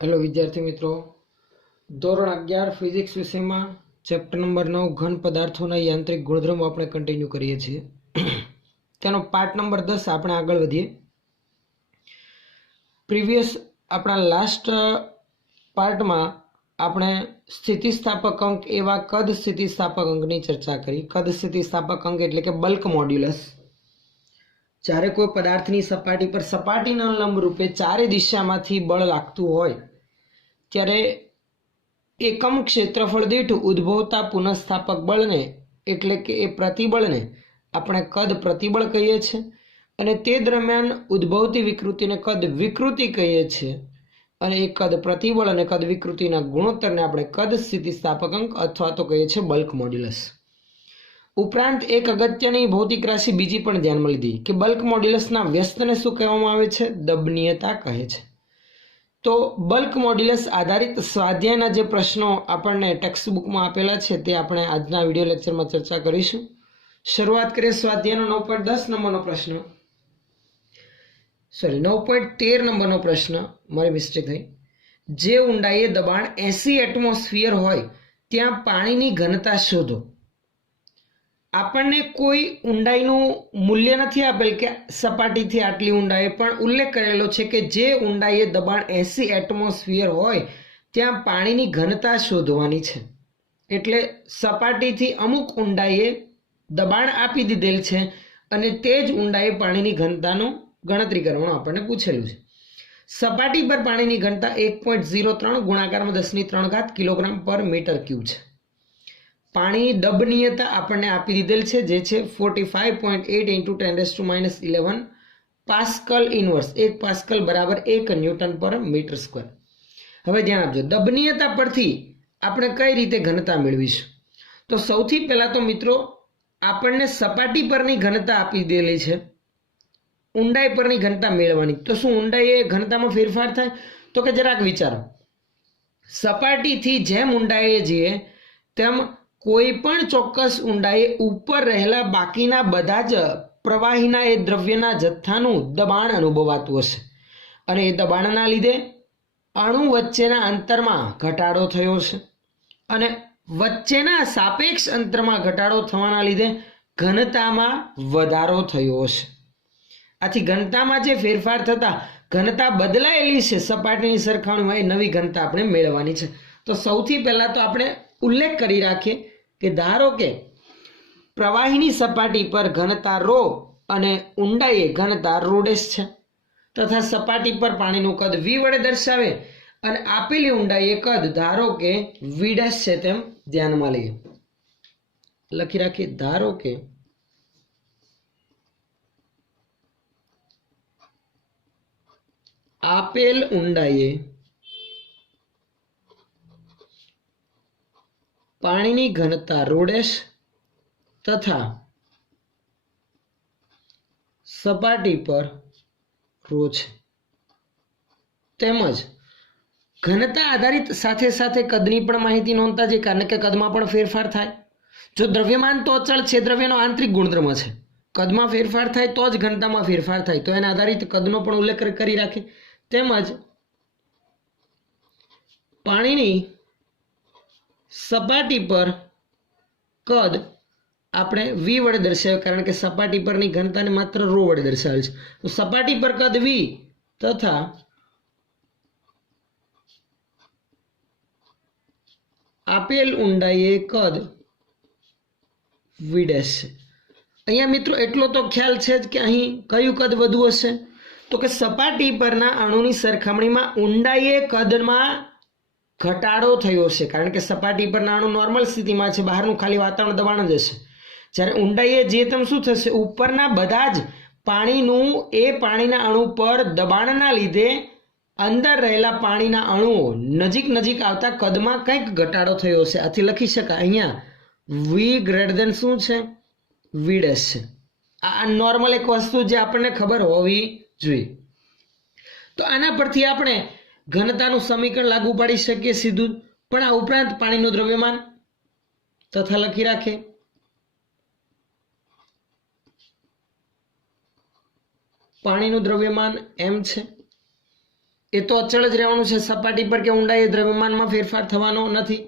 Hello विद्यार्थी मित्रों, ધોરણ 11 ફિઝિક્સ વિષયમાં ચેપ્ટર નંબર 9 ઘન પદાર્થોના યાંત્રિક ગુણધર્મો આપણે કન્ટિન્યુ કરીએ છીએ। તેનો પાર્ટ નંબર 10 આપણે આગળ વધીએ। પ્રીવિયસ આપણા લાસ્ટ પાર્ટમાં આપણે સ્થિતિસ્થાપક અંક એવા કદ સ્થિતિસ્થાપક અંકની ચર્ચા કરી। કદ સ્થિતિસ્થાપક અંક એટલે કે બલ્ક મોડ્યુલસ। જ્યારે કોઈ પદાર્થની સપાટી પર સપાટીના લંબ રૂપે ચારે દિશામાંથી બળ લાગતું હોય ત્યારે એકમ ક્ષેત્રફળ દીઠ ઉદ્ભવતા પુનઃસ્થાપક બળને એટલે કે એ પ્રતિબળને આપણે કદ પ્રતિબળ કહીએ છીએ અને તે દરમિયાન ઉદ્ભવતી વિકૃતિને કદ વિકૃતિ કહીએ છીએ અને એ કદ પ્રતિબળ અને કદ વિકૃતિના ગુણોત્તરને આપણે કદ સ્થિતિસ્થાપક અંક અથવા તો કહીએ છીએ બલ્ક મોડ્યુલસ। ઉપરાંત એક અગત્યની ભૌતિક રાશિ બીજી પણ ધ્યાનમાં લીધી કે બલ્ક મોડ્યુલસના વ્યસ્તને શું કહેવામાં આવે છે? દબનીયતા કહે છે। તો બલ્ક મોડ્યુલસ આધારિત સ્વાધ્યાયના જે પ્રશ્નો આપણને ટેક્સ્ટ બુકમાં આપેલા છે તે આપણે આજના વિડીયો લેક્ચરમાં ચર્ચા કરીશું। શરૂઆત કરીએ સ્વાધ્યાયનો 9.10 નંબરનો પ્રશ્ન, 9.13 નંબરનો પ્રશ્ન, મારી મિસ્ટેક થઈ। જે ઊંડાઈએ દબાણ 80 એટમોસ્ફિયર હોય ત્યાં પાણીની ઘનતા શોધો। આપણને કોઈ ઊંડાઈનું મૂલ્ય નથી આપેલ કે સપાટીથી આટલી ઊંડાઈ, પણ ઉલ્લેખ કરેલો છે કે જે ઊંડાઈએ દબાણ 80 એટમોસ્ફિયર હોય ત્યાં પાણીની ઘનતા શોધવાની છે। એટલે સપાટીથી અમુક ઊંડાઈએ દબાણ આપી દીધેલ છે અને તે જ ઊંડાઈએ પાણીની ઘનતાનું ગણતરી કરવાનું આપણને પૂછેલું છે। સપાટી પર પાણીની ઘનતા 1.03 ગુણાકારમાં 10³ કિલોગ્રામ પર મીટર ક્યુબ છે। પાણીની દબનીયતા આપણને આપી દીધેલ છે જે છે 45.8 × 10⁻11 પાસ્કલ ઇનવર્સ। 1 પાસ્કલ બરાબર 1 ન્યૂટન પર મીટર સ્ક્વેર। હવે ધ્યાન આપજો, દબનીયતા પરથી આપણે કઈ રીતે ઘનતા મેળવીશું? તો સૌથી પહેલા તો મિત્રો આપણને સપાટી પરની ઘનતા આપી દેલી છે, ઊંડાઈ પરની ઘનતા મેળવવાની। તો શું ઊંડાઈ એ ઘનતામાં ફેરફાર થાય? તો કે જરાક વિચારો, સપાટીથી જેમ ઊંડાઈએ જઈએ તેમ કોઈ પણ ચોક્કસ ઊંડાઈએ ઉપર રહેલા બાકીના બધા જ પ્રવાહીના એ દ્રવ્યના જથ્થાનું દબાણ અનુભવાતું હશે અને એ દબાણના લીધે અણુ વચ્ચેના અંતરમાં ઘટાડો થયો છે અને વચ્ચેના સાપેક્ષ અંતરમાં ઘટાડો થવાના લીધે ઘનતામાં વધારો થયો હશે। આથી ઘનતામાં જે ફેરફાર થતા ઘનતા બદલાયેલી છે સપાટીની સરખામણીમાં, એ નવી ઘનતા આપણે મેળવવાની છે। તો સૌથી પહેલા તો આપણે ઉલ્લેખ કરી રાખીએ કે ધારો કે પ્રવાહીની સપાટી પર ઘનતા ρ અને ઊંડાઈએ ઘનતા ρ' છે તથા સપાટી પર પાણીનું કદ v વડે દર્શાવે અને આપેલી ઊંડાઈએ કદ ધારો કે v' છે તેમ ધ્યાનમાં લઈએ। લખી રાખીએ, ધારો કે આપેલ ઊંડાઈએ પાણીની ઘનતા ρ' તથા સપાટી પર ρ છે, તેમજ ઘનતા આધારિત સાથે સાથે કદની પણ માહિતી નોંધતા જઈએ, કારણ કે કદમાં પણ ફેરફાર થાય। જો દ્રવ્યમાન તો અચળ છે, દ્રવ્યનો આંતરિક ગુણધર્મ છે, કદમાં ફેરફાર થાય તો જ ઘનતામાં ફેરફાર થાય, તો એના આધારિત કદનો પણ ઉલ્લેખ કરી રાખીએ। તેમજ પાણીની સપાટી પર કદ આપણે v વડે દર્શાવ્યું, કારણ કે સપાટી પરની ઘનતાને માત્ર ρ વડે દર્શાવેલ છે। તો સપાટી પર કદ v તથા આપેલ ઊંડાઈએ કદ v' છે। અહીંયા મિત્રો એટલો તો ખ્યાલ છે જ કે અહીં કયું કદ વધુ હશે? તો કે સપાટી પરના અણુની સરખામણીમાં ઊંડાઈએ કદમાં ઘટાડો થયો છે, કારણ કે સપાટી પરના અણુ નોર્મલ સ્થિતિમાં છે, બહારનું ખાલી વાતાવરણ દબાણ જ હશે। જ્યારે ઊંડાઈએ જે તેમ શું થશે? ઉપરના બધા જ પાણીનું એ પાણીના અણુ પર દબાણના લીધે અંદર રહેલા પાણીના અણુઓ નજીક આવતા કદમાં કંઈક ઘટાડો થયો છે। આથી લખી શકાય અહીંયા v શું છે? v' છે। આ નોર્મલ એક વસ્તુ જે આપણને ખબર હોવી જોઈએ। તો આના પરથી આપણે ઘનતાનું સમીકરણ લાગુ પાડી શકીએ સીધું, પણ આ ઉપરાંત પાણીનું દ્રવ્યમાન તથા લખી રાખે પાણીનું દ્રવ્યમાન m છે એ તો અચળ જ રહેવાનું છે, સપાટી પર કે ઊંડાઈએ દ્રવ્યમાનમાં ફેરફાર થવાનો નથી.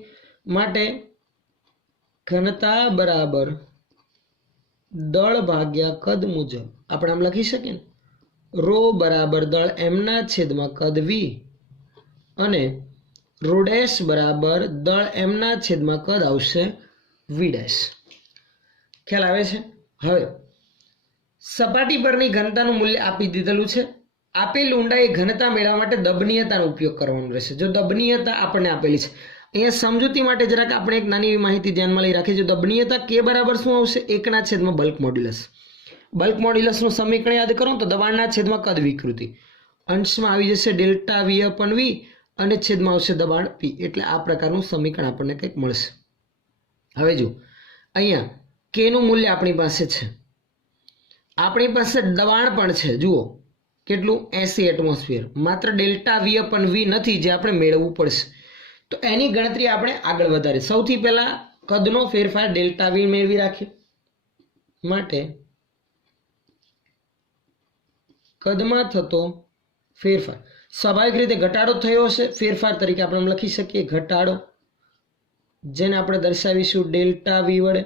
માટે ઘનતા બરાબર દળ ભાગ્યા કદ મુજબ આપણે આમ લખી શકીએ ને, રો બરાબર દળ એમના છેદમાં કદ વી અને રો ડેશ બરાબર દળ એમના છેદમાં કદ આવશે વી ડેશ. ખ્યાલ આવે છે? હવે સપાટી પરની ઘનતાનું મૂલ્ય આપી દીધેલું છે. આપેલ ઊંડાઈ ઘનતા મેળવવા માટે દબનીયતાનો ઉપયોગ કરવાનો રહેશે. જો દબનીયતા આપણને આપેલી છે, અહીંયા સમજૂતી માટે જરાક આપણે એક નાની એવી માહિતી ધ્યાનમાં લઈ રાખીએ. જો દબનીયતા કે બરાબર શું આવશે? 1/, બલ્ક મોડ્યુલસ. બલ્ક મોડ્યુલસનું સમીકરણ યાદ કરો તો દબાણના છેદમાં કદ વિકૃતિ, અંશમાં આવી જશે ડેલ્ટા વી અપન વી અને છેદમાં આવશે દબાણ પી. એટલે આ પ્રકારનું સમીકરણ આપણને કંઈક મળશે. હવે જો અહીંયા કેનું મૂલ્ય આપણી પાસે છે, આપણી પાસે દબાણ પણ છે. જુઓ કેટલું? 80 એટમોસ્ફિયર. માત્ર ડેલ્ટા વી અપન વી નથી જે આપણે મેળવવું પડશે. તો એની ગણતરી આપણે આગળ વધારીએ. સૌથી પહેલા કદનો ફેરફાર ડેલ્ટા વી મેળવી રાખીએ. માટે કદમાં થતો ફેરફાર સ્વાભાવિક રીતે ઘટાડો થયો હશે. ફેરફાર તરીકે આપણે લખી શકીએ ઘટાડો, જેને આપણે દર્શાવીશું ડેલ્ટા વી વડે.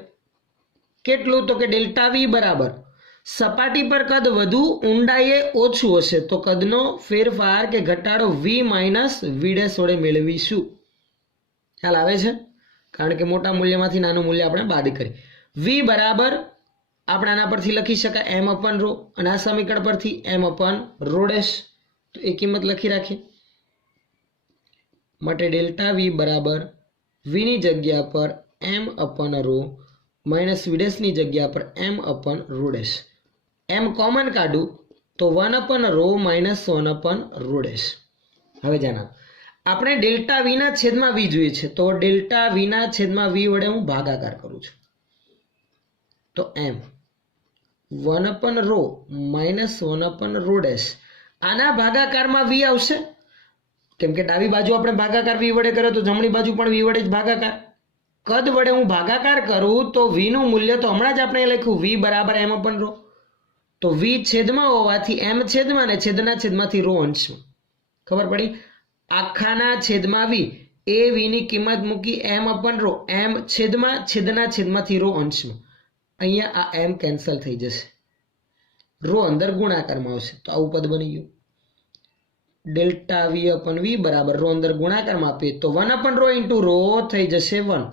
કેટલું? તો કે ડેલ્ટા વી બરાબર સપાટી પર કદ વધુ ઊંડાઈએ ઓછું હશે તો કદનો ફેરફાર કે ઘટાડો વી માઇનસ વી ડેશ વડે મેળવીશું. ખ્યાલ આવે છે? કારણ કે મોટા મૂલ્યમાંથી નાનું મૂલ્ય આપણે બાદ કરીએ. વી બરાબર આપણે આના પરથી લખી શકાય એમ અપન રો, અને આ સમીકરણ પરથી એમ અપન રો ડેશ. તો એ કિંમત લખી રાખીએ. માટે ડેલ્ટા વી બરાબર વીની જગ્યા પર એમ અપન રો માઇનસ વી ડેશની જગ્યા પર એમ અપન રો ડેશ. એમ કોમન કાઢું તો 1 અપન રો માઇનસ 1 અપન રો ડેશ. હવે જાણો આપણે ડેલ્ટા વીના છેદમાં વી જોઈએ છે, તો ડેલ્ટા વીના છેદમાં વી વડે હું ભાગાકાર કરું છું. તો એમ 1 અપન રો માઇનસ 1 અપન રો ડેશ. આના ભાગાકારમાં વી આવશે, કેમ કે ડાબી બાજુ આપણે ભાગાકાર વી વડે કર્યો તો જમણી બાજુ પણ વી વડે જ ભાગાકાર. કદ વડે હું ભાગાકાર કરું તો વીનું મૂલ્ય તો હમણાં જ આપણે લખ્યું વી બરાબર એમ અપન રો. તો વી છેદમાં હોવાથી એમ છેદમાં ને છેદના છેદમાંથી રો અંશમાં. ખબર પડી? આખાના છેદમાં વી એ વીની કિંમત મૂકી એમ અપન રો, એમ છેદમાં છેદના છેદમાંથી રો અંશમાં. અહીંયા આ એમ કેન્સલ થઈ જશે, રો અંદર ગુણાકારમાં આવશે. તો આવું પદ બની ગયું ડેલ્ટા વી અપન વી બરાબર રો અંદર ગુણાકારમાં આપીએ તો 1 અપન રો ઇન્ટુ રો થઈ જશે 1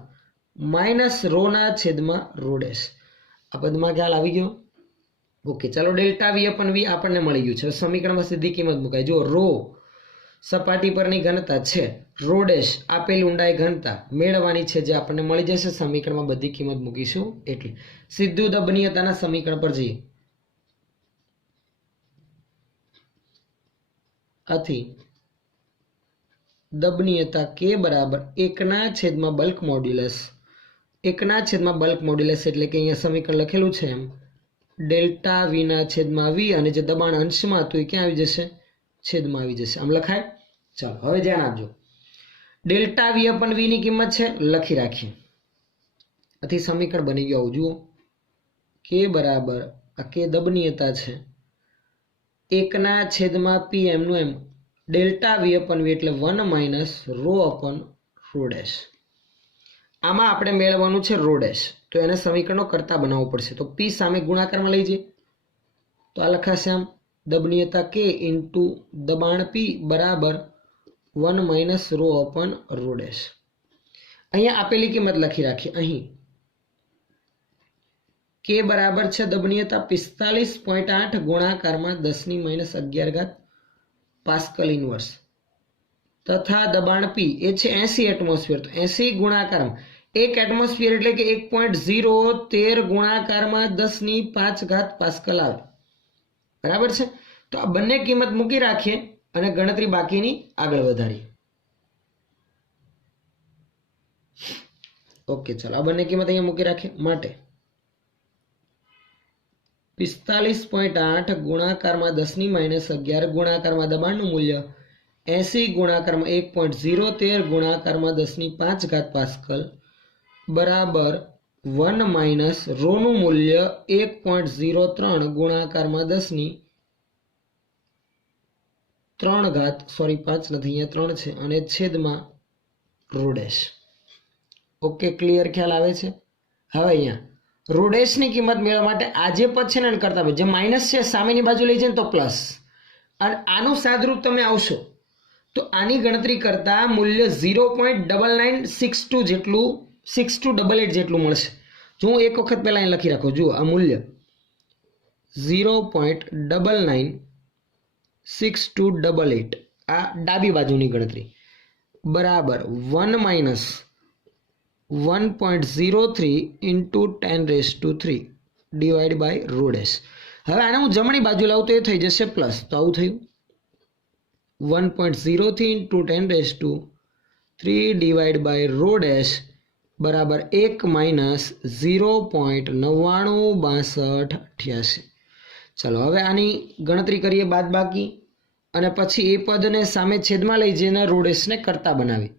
માઇનસ રોના છેદમાં રો ડેશ. આ પદમાં ખ્યાલ આવી ગયો? ઓકે, ચાલો ડેલ્ટા વી અપન વી આપણને મળી ગયું છે. સમીકરણમાં સીધી કિંમત મુકાય. જો રો સપાટી પરની ઘનતા છે, રો ડેશ આપેલી ઊંડાઈ ઘનતા મેળવવાની છે, જે આપણને મળી જશે. સમીકરણમાં બધી કિંમત મૂકીશું એટલે સીધું દબનીયતાના સમીકરણ પર જઈએ. આથી દબનીયતા કે બરાબર 1/, બલ્ક મોડ્યુલસ. 1/, બલ્ક મોડ્યુલસ એટલે કે અહીંયા સમીકરણ લખેલું છે એમ ડેલ્ટા વીના છેદમાં વી, અને જે દબાણ અંશમાં હતું એ ક્યાં આવી જશે? છેદમાં આવી જશે. આમ લખાય? ચાલો હવે ધ્યાન આપજો. ડેલ્ટા વી અપન વીની કિંમત છે, લખી રાખીએ. આથી સમીકરણ બની ગયું. જુઓ કે બરાબર આ કે દબનીયતા છે 1/, પી એમનું એમ ડેલ્ટા વી અપન વી એટલે 1 માઇનસ રો અપન રો ડેશ. આમાં આપણે મેળવવાનું છે રો ડેશ, તો એને સમીકરણો કરતા બનાવવું પડશે. તો પી સામે ગુણાકારમાં લઈ જઈએ તો આ લખાશે આમ દબનીયતા કે ઇન્ટુ દબાણ પી બરાબર 1 માઇનસ રો અપન રો ડેશ. અહીંયા આપેલી કિંમત લખી રાખીએ. અહીં કે બરાબર છે દબનીયતા 45.8 ગુણાકારમાં 10⁻11 પાસ્કલ ઇનવર્સ તથા દબાણ પી એ છે 80 એટમોસ્ફિયર. તો 80 ગુણાકારમાં 1 એટમોસ્ફિયર એટલે કે 1.013 ગુણાકારમાં 10⁵ પાસ્કલ આવે. બરાબર છે? તો આ બંને કિંમત મૂકી રાખીએ અને ગણતરી બાકીની આગળ વધારીએ. ઓકે, ચાલો આ બંને કિંમત અહીંયા મૂકી રાખીએ. માટે 45.8 ગુણાકારમાં 10⁻11 ગુણાકારમાં દબાણનું મૂલ્ય 80 ગુણાકારમાં 1.013 ગુણાકારમાં 10⁵ પાસ્કલ બરાબર 1 માઇનસ રોનું મૂલ્ય 1.03 ગુણાકારમાં 10⁻ 3 ઘાત, સોરી 5 નથી, અહીંયા 3 છે, અને છેદમાં રો ડેશ. ઓકે, ક્લિયર ખ્યાલ આવે છે? હવે અહીંયા રો ડેશની કિંમત મેળવવા માટે આ જે પદ છે ને એને કરતા જે માઇનસ છે સામેની બાજુ લઈ જાય તો પ્લસ, અને આનું સાદરૂપ તમે આવશો તો આની ગણતરી કરતા મૂલ્ય 0.9962 જેટલું 6288 જેટલું મળશે. જો હું એક વખત પહેલા અહીં લખી રાખું, જુઓ આ મૂલ્ય 0.996288, આ ડાબી બાજુની ગણતરી બરાબર 1 minus 1.03 into 10³ divide by rho dash. હવે આને હું જમણી બાજુ લાવું તો એ થઈ જશે પ્લસ, તો આવું થયું 1.03 into 10³ divide by rho dash બરાબર 1 માઇનસ 0.996288. ચાલો હવે આની ગણતરી કરીએ બાદબાકી, અને પછી એ પદને સામે છેદમાં લઈ જઈને રો ડેશને કરતા બનાવી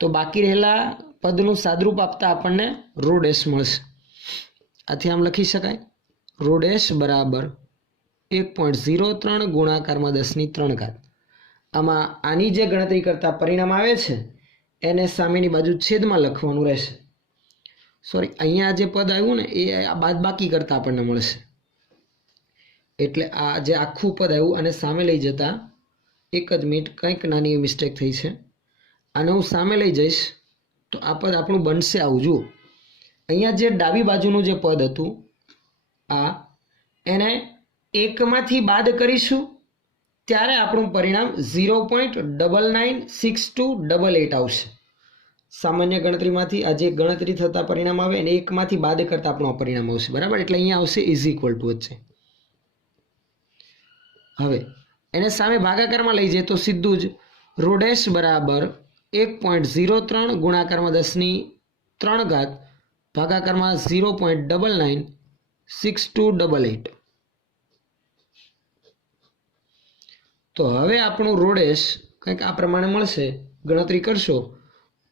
તો બાકી રહેલા પદનું સાદરૂપ આપતા આપણને રો ડેશ મળશે. આથી આમ લખી શકાય રો ડેશ બરાબર 1.03 ગુણાકારમાં 10³ ઘાત. આમાં આની જે ગણતરી કરતા પરિણામ આવે છે એને સામેની બાજુ છેદમાં લખવાનું રહેશે. સોરી, અહીંયા જે પદ આવ્યું ને એ આ બાદબાકી કરતા આપણને મળશે, એટલે આ જે આખું પદ આવ્યું અને સામે લઈ જતા, એક જ મિનિટ, કંઈક નાની મિસ્ટેક થઈ છે, આને હું સામે લઈ જઈશ તો આ પદ આપણું બનશે આવું. જુઓ અહીંયા જે ડાબી બાજુનું જે પદ હતું આ, એને 1માંથી બાદ કરીશું ત્યારે આપણું પરિણામ 0.996288 આવશે. સામાન્ય ગણતરીમાંથી આ જે ગણતરી થતા પરિણામ આવે એને 1માંથી બાદ કરતા આપણું પરિણામ આવશે, બરાબર? એટલે અહીંયા આવશે ઇઝ ઇક્વલ ટુ વચ્ચે. હવે એને સામે ભાગાકારમાં લઈ જઈએ તો સીધું જ રો ડેશ બરાબર 1.03 ગુણાકારમાં 10³ ઘાત ભાગાકારમાં 0.996288. તો હવે આપણું રો ડેશ કંઈક આ પ્રમાણે મળશે. ગણતરી કરશો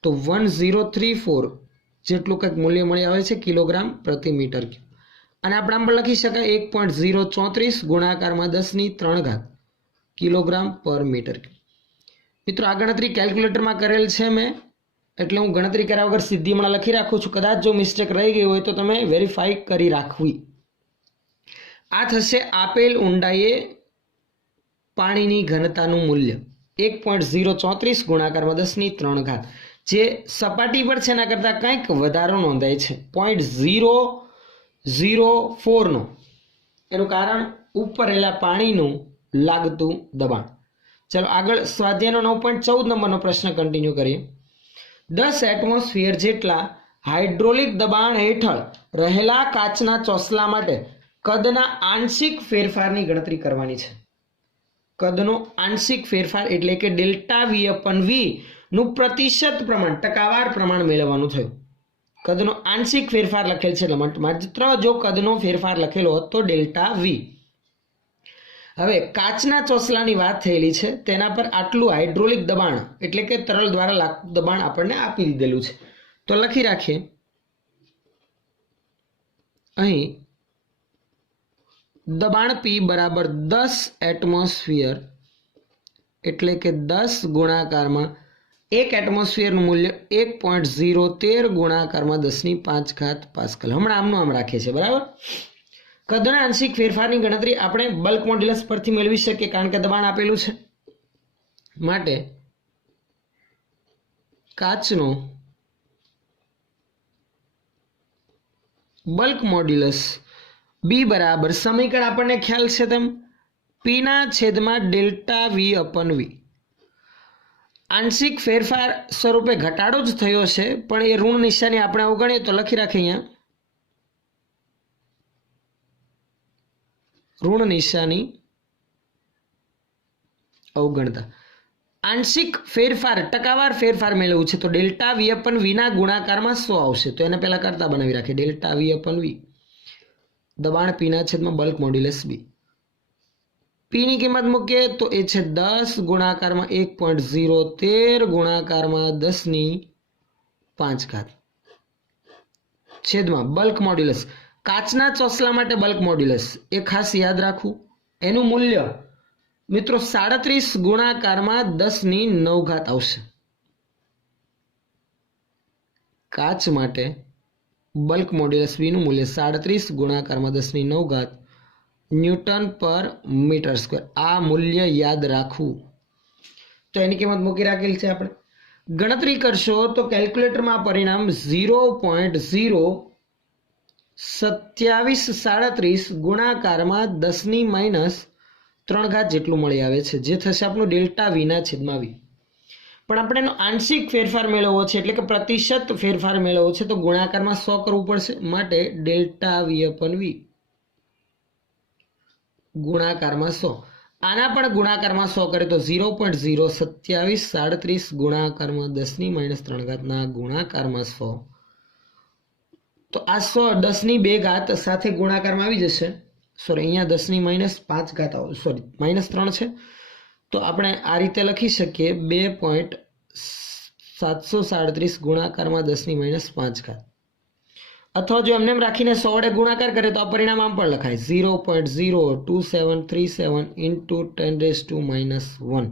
તો 1034 જેટલું કંઈક મૂલ્ય મળી આવે છે કિલોગ્રામ પ્રતિ મીટર ક્યુબ. અને આપણે આમ પણ લખી શકાય 1.034 ગુણાકારમાં 10³ ઘાત કિલોગ્રામ પર મીટર ક્યુબ. મિત્રો આ ગણતરી કેલ્ક્યુલેટરમાં કરેલ છે મેં, એટલે હું ગણતરી કર્યા વગર સીધી હમણાં લખી રાખું છું. કદાચ જો મિસ્ટેક રહી ગઈ હોય તો તમે વેરીફાઈ કરી રાખવી. આ થશે આપેલ ઊંડાઈએ પાણીની ઘનતાનું મૂલ્ય 1.034 ગુણાકારમાં 10³ ઘાત. જે સપાટી પર છે એના કરતાં કંઈક વધારો નોંધાય છે 0.004નો. એનું કારણ ઉપર રહેલા પાણીનું લાગતું દબાણ. ચાલો આગળ સ્વાધ્યાયનો 9.14 નંબરનો પ્રશ્ન કન્ટિન્યુ કરીએ. 10 એટમોસ્ફિયર જેટલા હાઇડ્રોલિક દબાણ હેઠળ રહેલા કાચના ચોસલા માટે કદના આંશિક ફેરફારની ગણતરી કરવાની છે. કદનો આંશિક ફેરફાર એટલે કે ડેલ્ટા V/V નું પ્રતિશત પ્રમાણ, ટકાવાર પ્રમાણ મેળવવાનું થયું. કદનો આંશિક ફેરફાર લખેલ છે એટલે માત્ર જો કદનો ફેરફાર લખેલો હોત તો ડેલ્ટા V. હવે કાચના ચોસલાની વાત થયેલી છે, તેના પર આટલું હાઇડ્રોલિક દબાણ એટલે કે તરલ દ્વારા લાગતું દબાણ આપણને આપી દીધેલું છે. તો લખી રાખીએ અહીં દબાણ P બરાબર 10 એટમોસ્ફિયર એટલે કે 10 ગુણાકારમાં 1 એટમોસ્ફિયરનું મૂલ્ય 1.013 ગુણાકારમાં 10⁵ પાસ્કલ. હમણાં આમનું આમ રાખીએ છીએ, બરાબર? કદના આંશિક ફેરફારની ગણતરી આપણે બલ્ક મોડ્યુલસ પરથી મેળવી શકીએ કારણ કે દબાણ આપેલું છે. માટે કાચનો બલ્ક મોડ્યુલસ B બરાબર સમીકરણ આપણને ખ્યાલ છે તેમ P/ΔV/V. આંશિક ફેરફાર સ્વરૂપે ઘટાડો જ થયો છે, પણ એ ઋણ નિશાની આપણે અવગણીએ તો લખી રાખીએ અહીંયા ઋણ નિશાની અવગણતા. આંશિક ફેરફાર ટકાવાર ફેરફાર મેળવવું છે તો ΔV/V ના ગુણાકારમાં 100 આવશે. તો એને પહેલા કરતા બનાવી રાખીએ ΔV/V દબાણ P/બલ્ક મોડ્યુલસ B. P ની કિંમત મૂકીએ તો એ છે 10 ગુણાકારમાં 1.013 ગુણાકારમાં 10⁵ છેદમાં બલ્ક મોડ્યુલસ. કાચના ચોસલા માટે બલ્ક મોડ્યુલસ એ ખાસ યાદ રાખવું. એનું મૂલ્ય મિત્રો 37 ગુણાકારમાં 10⁹ આવશે. કાચ માટે બલ્ક મોડ્યુલસ V નું મૂલ્ય 37 ગુણાકારમાં 10⁹ ન્યૂટન પર મીટર સ્ક્વેર. આ મૂલ્ય યાદ રાખવું. તો એની કિંમત મૂકી રાખેલ છે. આપણે ગણતરી કરશો તો કેલ્ક્યુલેટરમાં પરિણામ 0.02737 ગુણાકારમાં 10⁻³ જેટલું મળી આવે છે, જે થશે આપણું ડેલ્ટા વીના છેદમાં વી. પણ આપણે એનો આંશિક ફેરફાર મેળવવો છે, એટલે કે પ્રતિશત ફેરફાર મેળવવો છે, તો ગુણાકારમાં 100 કરવું પડશે. માટે ડેલ્ટા વી/વી ગુણાકારમાં 100. આના પણ ગુણાકારમાં 100 કરે તો 0.02737 ગુણાકારમાં 10⁻³ ના ગુણાકારમાં 100. તો આ 100 10⁵ સાથે ગુણાકારમાં આવી જશે. સોરી, અહીંયા 10⁻⁵ સોરી -3 છે. તો આપણે આ રીતે લખી શકીએ 2.737 ગુણાકારમાં 10⁻⁵. અથવા જો એમને રાખીને 100 વડે ગુણાકાર કરે તો આ પરિણામ આમ પણ લખાય 0.02737 × 10⁻⁻1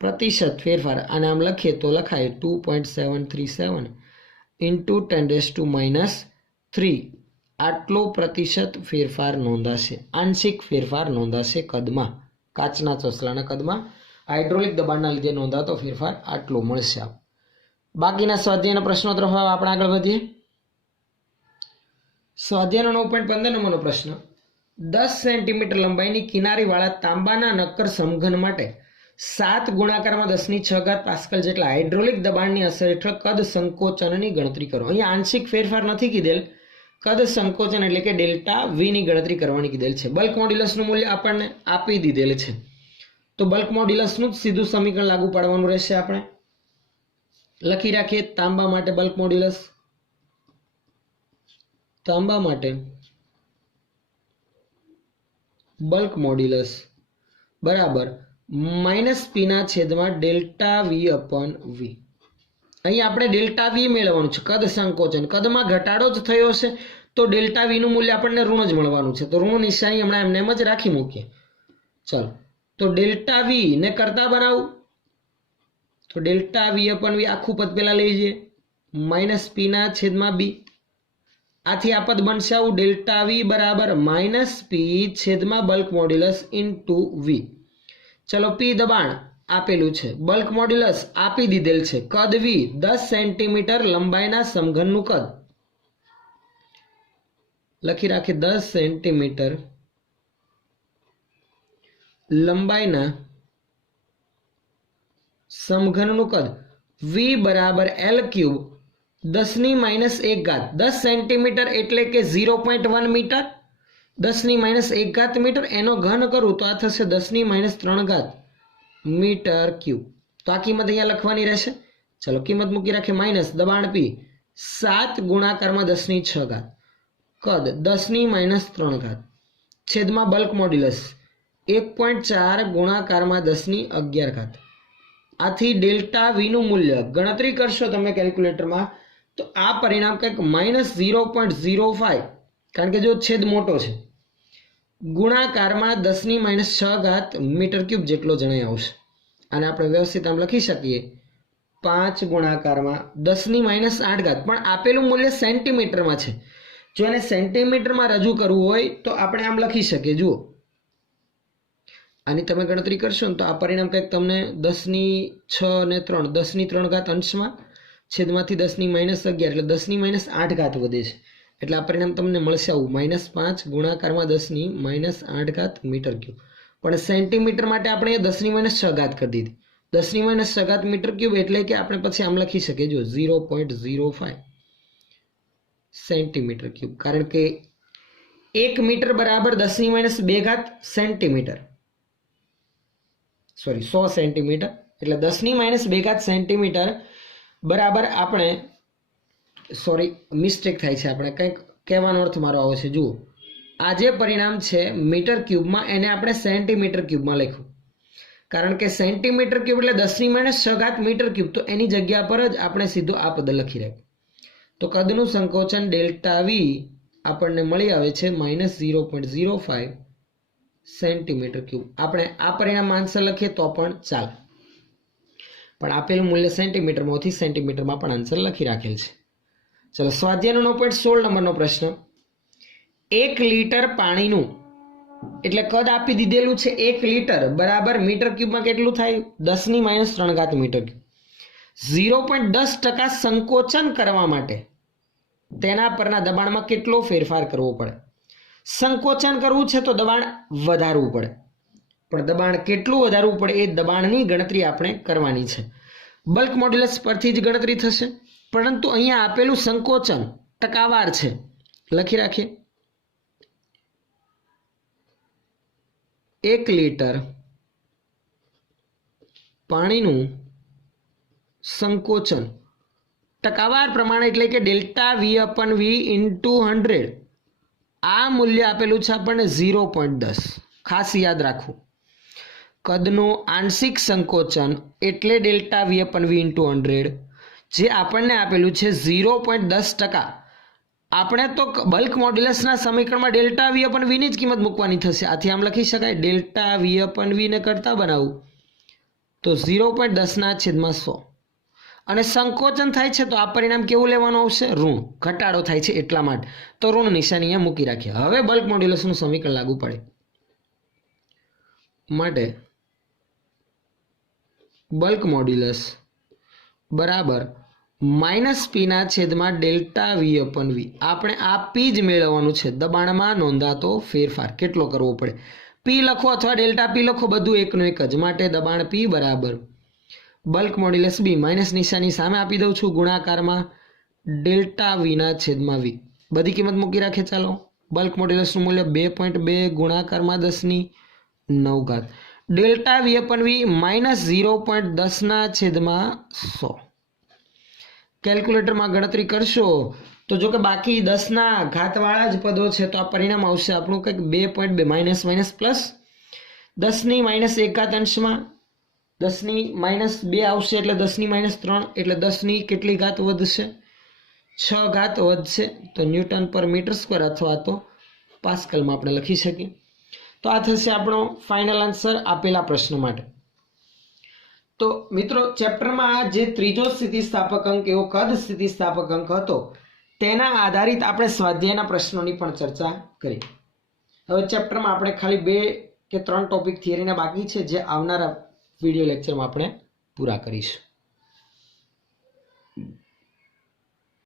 પ્રતિશત ફેરફાર. આને આમ લખીએ તો લખાય 2.737 × 10⁻³ આટલો પ્રતિશત ફેરફાર નોંધાશે. આંશિક ફેરફાર નોંધાશે કદમાં. કાચના ચોસલાના કદમાં હાઇડ્રોલિક દબાણના લીધે નોંધાતો ફેરફાર આટલો મળશે. બાકીના સ્વાધ્યાયના પ્રશ્નો તરફ આપણે આગળ વધીએ. સ્વાધ્યાયનો 9.15 નંબરનો પ્રશ્ન. 10 સેન્ટીમીટર લંબાઈની કિનારીવાળા તાંબાના નક્કર સમઘન માટે 7 ગુણાકારમાં 10⁶ પાસ્કલ જેટલા હાઇડ્રોલિક દબાણની અસર હેઠળ કદ સંકોચનની ગણતરી કરો. અહીંયા આંશિક ફેરફાર નથી કીધેલ, કદ સંકોચન એટલે કે ડેલ્ટા વીની ગણતરી કરવાની કીધેલ છે. બલ્ક મોડ્યુલસનું મૂલ્ય આપણને આપી દીધેલ છે, તો બલ્ક મોડ્યુલસનું જ સીધું સમીકરણ લાગુ પાડવાનું રહેશે. આપણે લખી રાખીએ તાંબા માટે બલ્ક મોડ્યુલસ. તાંબા માટે બલ્ક મોડ્યુલસ બરાબર -P/ΔV/V. અહીં આપણે ડેલ્ટા વી મેળવવાનું છે. કદ સંકોચન, કદમાં ઘટાડો જ થયો છે તો ડેલ્ટા વી નું મૂલ્ય આપણને ઋણ જ મળવાનું છે. તો ઋણ નિશાની હમણાં એમને એમ જ રાખી મૂકીએ. ચાલો, તો ડેલ્ટા વી ને કરતા બનાવું તો ડેલ્ટા વી/વી આખું પદ પેલા લઈ જઈએ -P/B. આથી આ પદ બનશે આવું ડેલ્ટા વી બરાબર -P/ bulk modulus into V. ચલો, P દબાણ આપેલું છે, બલ્ક મોડ્યુલસ આપી દીધેલ છે, કદ વી 10 સેન્ટીમીટર લંબાઈના સમઘનનું કદ લખી રાખીએ. 10 સેન્ટીમીટર લંબાઈના સમઘનનું કદ વી બરાબર L³ 10⁻⁻1. 10 સેન્ટીમીટર એટલે કે 0.1 મીટર, 10⁻⁻1 મીટર. એનો ઘન કરું તો આ થશે 10⁻³ મીટર ક્યુબ. તો આ કિંમત અહીંયા લખવાની રહેશે. ચલો, કિંમત મૂકી રાખીએ. માઇનસ દબાણ P 7 ગુણાકારમાં 10⁶ કદ 10⁻³ છેદમાં બલ્ક મોડ્યુલસ 1.4 ગુણાકારમાં 10⁻11. આથી ડેલ્ટા વી નું મૂલ્ય ગણતરી કરશો તમે કેલ્ક્યુલેટરમાં તો આ પરિણામ કંઈક -0.05, કારણ કે જો છેદ મોટો છે, ગુણાકારમાં 10⁻⁶ મીટર ક્યુબ જેટલો જણાય આવશે. અને આપણે વ્યવસ્થિત આમ લખી શકીએ 5 ગુણાકારમાં 10⁻8. પણ આપેલું મૂલ્ય સેન્ટીમીટરમાં છે. જો એને સેન્ટીમીટરમાં રજૂ કરવું હોય તો આપણે આમ લખી શકીએ. જુઓ, આની તમે ગણતરી કરશો ને તો આ પરિણામ કંઈક તમને 10⁶ ને 3 10⁻³ અંશમાં છેદમાંથી 10⁻11 એટલે 10⁻8 વધે છે. એટલે આ પરિણામ તમને મળશે આવું -5 ગુણાકારમાં 10⁻8 મીટર ક્યુબ. પણ સેન્ટીમીટર માટે આપણે 10⁻6 કરી દીધી. 10⁻6 મીટર ક્યુબ એટલે કે આપણે પછી આમ લખી શકીએ. જો 0.05 સેન્ટીમીટર ક્યુબ, કારણ કે 1 મીટર બરાબર 10⁻2 સેન્ટીમીટર, સોરી 100 સેન્ટીમીટર. એટલે 10⁻2 સેન્ટીમીટર બરાબર આપણે, સોરી મિસ્ટેક થાય છે, આપણે કંઈક કહેવાનો અર્થ મારો આવે છે. જુઓ, આ જે પરિણામ છે મીટર ક્યુબમાં એને આપણે સેન્ટીમીટર ક્યુબમાં લખ્યું, કારણ કે સેન્ટીમીટર ક્યુબ એટલે 10⁻6 મીટર ક્યુબ. તો એની જગ્યા પર જ આપણે સીધું આ પદ લખી રાખ્યું. તો કદનું સંકોચન ડેલ્ટા વી આપણને મળી આવે છે -0.05 સેન્ટીમીટર ક્યુબ. આપણે આ પરિણામમાં આન્સર લખીએ તો પણ ચાલે, પણ આપેલું મૂલ્ય સેન્ટીમીટરમાંથી સેન્ટીમીટરમાં પણ આન્સર લખી રાખેલ છે. ચલો સ્વાધ્યાયનો 9.16 નંબરનો પ્રશ્ન. 1 લીટર પાણીનું એટલે કદ આપી દીધેલું છે 1 લીટર બરાબર મીટર ક્યુબમાં કેટલું થાય? 10⁻³ મીટર ક્યુબ. 0.10% સંકોચન કરવા માટે તેના પરના દબાણમાં કેટલો ફેરફાર કરવો પડે? સંકોચન કરવું છે તો દબાણ વધારવું પડે, પણ દબાણ કેટલું વધારવું પડે એ દબાણની ગણતરી આપણે કરવાની છે. બલ્ક મોડ્યુલસ પરથી જ ગણતરી થશે, પરંતુ અહીંયા આપેલું સંકોચન ટકાવાર છે, લખી રાખીએ. 1 લીટર પાણીનું સંકોચન ટકાવાર પ્રમાણે એટલે કે ΔV/V × 100 આ મૂલ્ય આપેલું છે આપણને 0.10. ખાસ યાદ રાખવું, કદનું આંશિક સંકોચન એટલે ΔV/V × 100 જે આપણને આપેલું છે 0.10%. આપણે તો બલ્ક મોડ્યુલસના સમીકરણમાં ΔV/V ની જ કિંમત મૂકવાની થશે. આથી આમ લખી શકાય ΔV/V ને કરતા બનાવું તો 0.10/100. અને સંકોચન થાય છે તો આ પરિણામ કેવું લેવાનું આવશે? ઋણ. ઘટાડો થાય છે એટલા માટે તો ઋણ નિશાની અહીંયા મૂકી રાખીએ. હવે બલ્ક મોડ્યુલસનું સમીકરણ લાગુ પડે માટે બલ્ક મોડ્યુલસ બરાબર -P/ΔV/V. આપણે આ P જ મેળવવાનું છે. દબાણમાં નોંધાતો ફેરફાર કેટલો કરવો પડે? P લખો અથવા ΔP લખો, બધું એકનું એક જ. માટે દબાણ P બરાબર બલ્ક મોડ્યુલસ B માઇનસ નિશાની સામે આપી દઉં છું ગુણાકારમાં ΔV/V. બધી કિંમત મૂકી રાખીએ. ચાલો બલ્ક મોડ્યુલસનું મૂલ્ય 2.2 ગુણાકારમાં 10⁹. ΔV/V -0.10/100. કેલ્ક્યુલેટરમાં ગણતરી કરશો તો જો કે બાકી 10 ઘાતવાળા જ પદો છે તો આ પરિણામ આવશે આપણું કંઈક 2.2 માઇનસ માઇનસ પ્લસ 10⁻1 અંશમાં 10⁻2 આવશે એટલે 10⁻3 એટલે 10ની કેટલી ઘાત વધશે? 6 ઘાત વધશે. તો ન્યૂટન પર મીટર સ્ક્વેર અથવા તો પાસ્કલમાં આપણે લખી શકીએ. તો આ થશે આપણો ફાઇનલ આન્સર આપેલા પ્રશ્ન માટે. તો મિત્રો ચેપ્ટરમાં આ જે ત્રીજો સ્થિતિસ્થાપક અંક એવો કદ સ્થિતિસ્થાપક અંક હતો તેના આધારિત આપણે સ્વાધ્યાયના પ્રશ્નોની પણ ચર્ચા કરી. હવે ચેપ્ટરમાં આપણે ખાલી 2 કે 3 ટોપિક થિયરીના બાકી છે જે આવનારા વિડીયો લેક્ચરમાં આપણે પૂરા કરીશું.